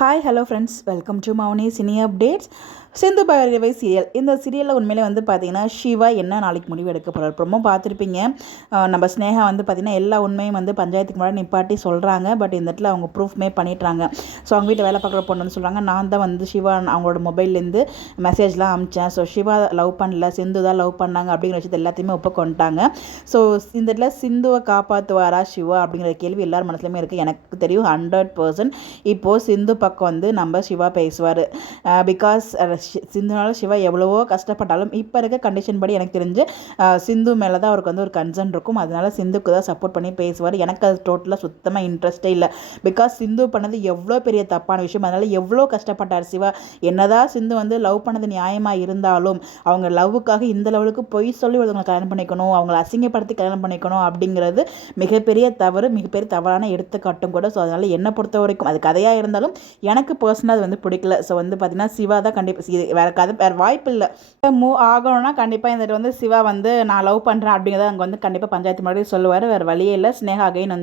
Hi hello friends, welcome to Mouni cine updates. Sindhu Bhairavi serial. இந்த சீரியலில் உண்மையிலே பார்த்தீங்கன்னா சிவா என்ன நாளைக்கு முடிவு எடுக்க போகிறார். அப்புறமும் பார்த்துருப்பீங்க, நம்ம ஸ்னேகா பார்த்தீங்கன்னா எல்லா உண்மையும் பஞ்சாயத்துக்கு முன்னாடி நிப்பாட்டி சொல்கிறாங்க. பட் இந்த இடத்துல அவங்க ப்ரூஃப்மே பண்ணிட்டுறாங்க. ஸோ அவங்க வீட்டை வேலை பார்க்குற பொண்ணு சொல்கிறாங்க, நான் தான் சிவா அவங்களோட மொபைல்லேருந்து மெசேஜ்லாம் அனுப்பிச்சேன். ஸோ சிவா லவ் பண்ணல, சிந்து தான் லவ் பண்ணாங்க அப்படிங்கிற விஷயத்தை எல்லாத்தையுமே ஒப்புக்கொண்டாங்க. ஸோ இந்த இடத்துல சிந்துவை காப்பாற்றுவாரா சிவா அப்படிங்கிற கேள்வி எல்லார் மனசுலையுமே இருக்குது. எனக்கு தெரியும் 100% இப்போது சிந்து பக்கம் நம்ம சிவா பேசுவார். பிகாஸ் சிந்துனால சிவா எவ்வளவோ கஷ்டப்பட்டாலும் இப்போ இருக்க கண்டிஷன் படி எனக்கு தெரிஞ்சு சிந்து மேலே தான் அவருக்கு ஒரு கன்சர்ன் இருக்கும். அதனால சிந்துக்கு தான் சப்போர்ட் பண்ணி பேசுவார். எனக்கு அது டோட்டலாக சுத்தமாக இன்ட்ரெஸ்டே இல்லை. பிகாஸ் சிந்து பண்ணது எவ்வளோ பெரிய தப்பான விஷயம். அதனால் எவ்வளோ கஷ்டப்பட்டார் சிவா. என்னதான் சிந்து லவ் பண்ணது நியாயமாக இருந்தாலும் அவங்க லவ்வுக்காக இந்த லெவலுக்கு பொய் சொல்லி ஒருத்தவங்களை கல்யாணம் பண்ணிக்கணும், அவங்களை அசிங்கப்படுத்தி கல்யாணம் பண்ணிக்கணும் அப்படிங்கிறது மிகப்பெரிய தவறு, மிகப்பெரிய தவறான எடுத்துக்காட்டும் கூட. ஸோ அதனால் என்னை பொறுத்த வரைக்கும் அது கதையாக இருந்தாலும் எனக்கு பர்சனலாக அது பிடிக்கல. ஸோ பார்த்தீங்கன்னா சிவா தான் கண்டிப்பாக வேறு கதை வேறு வாய்ப்பு இல்லை. மூவ் ஆகணும்னா கண்டிப்பாக இந்த சிவா நான் லவ் பண்ணுறேன் அப்படிங்கிறத அங்கே கண்டிப்பாக பஞ்சாயத்து முன்னாடி சொல்லுவார். வேறு வழியே இல்லை. ஸ்னேகா அகைன்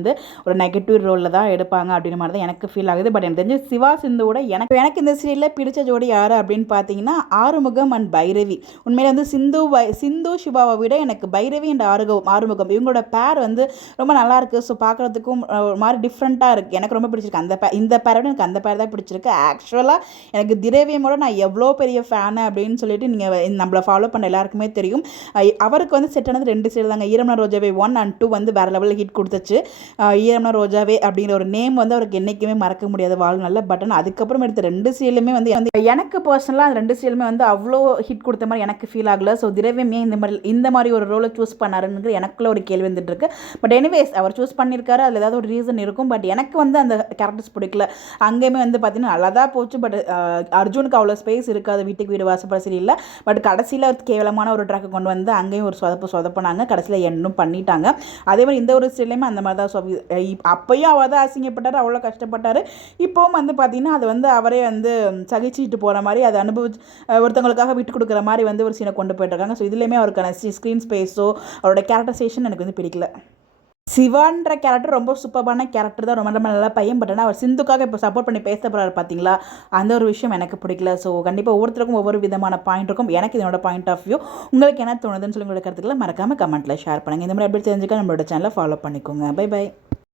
ஒரு நெகட்டிவ் ரோலில் தான் எடுப்பாங்க அப்படின்ற மாதிரி தான் எனக்கு ஃபீல் ஆகுது. பட் எனக்கு தெரிஞ்சு சிவா சிந்துவோட எனக்கு இந்த சீரியலில் பிடிச்ச ஜோடி யார் அப்படின்னு பார்த்தீங்கன்னா ஆறுமுகம் அண்ட் பைரவி. உண்மையிலே சிந்து சிவாவை விட எனக்கு பைரவி அண்ட் ஆறுமுகம் இவங்களோட பேர் ரொம்ப நல்லா இருக்குது. ஸோ பார்க்குறதுக்கும் ஒரு மாதிரி டிஃப்ரெண்ட்டாக இருக்குது. எனக்கு ரொம்ப பிடிச்சிருக்கு இந்த பேரோட எனக்கு அந்த பேர் தான் பிடிச்சிருக்கு. ஆக்சுவலாக எனக்கு திரவியமோட நான் எவ்வளோ பெரிய ஃபேனு அப்படின்னு சொல்லிட்டு நீங்கள் நம்மளை ஃபாலோ பண்ண எல்லாருக்குமே தெரியும். அவருக்கு செட் ஆனது 2 சீரியல் தாங்க. ஈரம்னா ரோஜாவே 1 and 2 வேறு லெவலில் ஹிட் கொடுத்துச்சு. ஈரம்னா ரோஜாவே அப்படிங்கிற ஒரு நேம் அவருக்கு என்றைக்குமே மறக்க முடியாத வாழ்நாளில். பட் ஆனால் அதுக்கப்புறம் எடுத்த 2 சீரியலுமே எனக்கு பர்சனலாக அந்த 2 சீரியலுமே அவ்வளோ ஹிட் கொடுத்த மாதிரி எனக்கு ஃபீல் ஆகலை. ஸோ திரவியமே இந்த மாதிரி ஒரு ரோலை சூஸ் பண்ணாருன்னு எனக்குள்ள ஒரு கேள்வி வந்துட்டுருக்கு. பட் எனிவேஸ் அவர் சூஸ் பண்ணியிருக்காரு, அதில் ஏதாவது ஒரு ரீசன் இருக்கும். பட் எனக்கு அந்த கேரக்டர்ஸ் பிடிக்கல. அங்கேயுமே பார்த்தீங்கன்னா நல்லா தான் போச்சு. பட் அர்ஜுனுக்கு அவ்வளோ ஸ்பேஸ் இருக்காது வீட்டுக்கு வீடு வாசப்பட சரியில்லை. பட் கடைசியில் கேவலமான ஒரு ட்ராக்கை கொண்டு அங்கேயும் ஒரு சொதப்பினாங்க. கடைசியில் என்னும் பண்ணிட்டாங்க. அதே மாதிரி இந்த ஒரு சீரியலையுமே அந்த மாதிரி தான். அப்போயும் அவர் தான் அசிங்கப்பட்டார், அவ்வளோ கஷ்டப்பட்டார். இப்போவும் பார்த்தீங்கன்னா அது அவரே சகிச்சுட்டு போகிற மாதிரி அதை அனுபவிச்சு ஒருத்தவங்களுக்காக விட்டு கொடுக்குற மாதிரி ஒரு சீனை கொண்டு போயிட்டுருக்காங்க. ஸோ இதுலேயுமே அவருக்கான ஸ்க்ரீன் ஸ்பேஸோ அவரோட கேரக்டரைசேஷன் எனக்கு பிடிக்கல. சிவான்ற கேரக்டர் ரொம்ப சூப்பரான கேரக்டர் தான், ரொம்ப ரொம்ப நல்ல பையன். பட் ஆனால் அவர் சிந்துக்காக இப்போ சப்போர்ட் பண்ணி பேச போகிறாரு பார்த்தீங்களா, அந்த ஒரு விஷயம் எனக்கு பிடிக்கல. ஸோ கண்டிப்பாக ஒவ்வொருத்தருக்கும் ஒவ்வொரு விதமான பாயிண்ட் இருக்கும். எனக்கு இதனோட பாயிண்ட் ஆஃப் வியூ உங்களுக்கு என்ன தோணுதுன்னு சொல்லி உங்களோட கருத்துக்களை மறக்காமல் கமெண்ட்டில் ஷேர் பண்ணுங்கள். இந்த மாதிரி அப்படி தெரிஞ்சுக்க நம்மளோட சேனலை ஃபாலோ பண்ணிக்கோங்க. Bye by.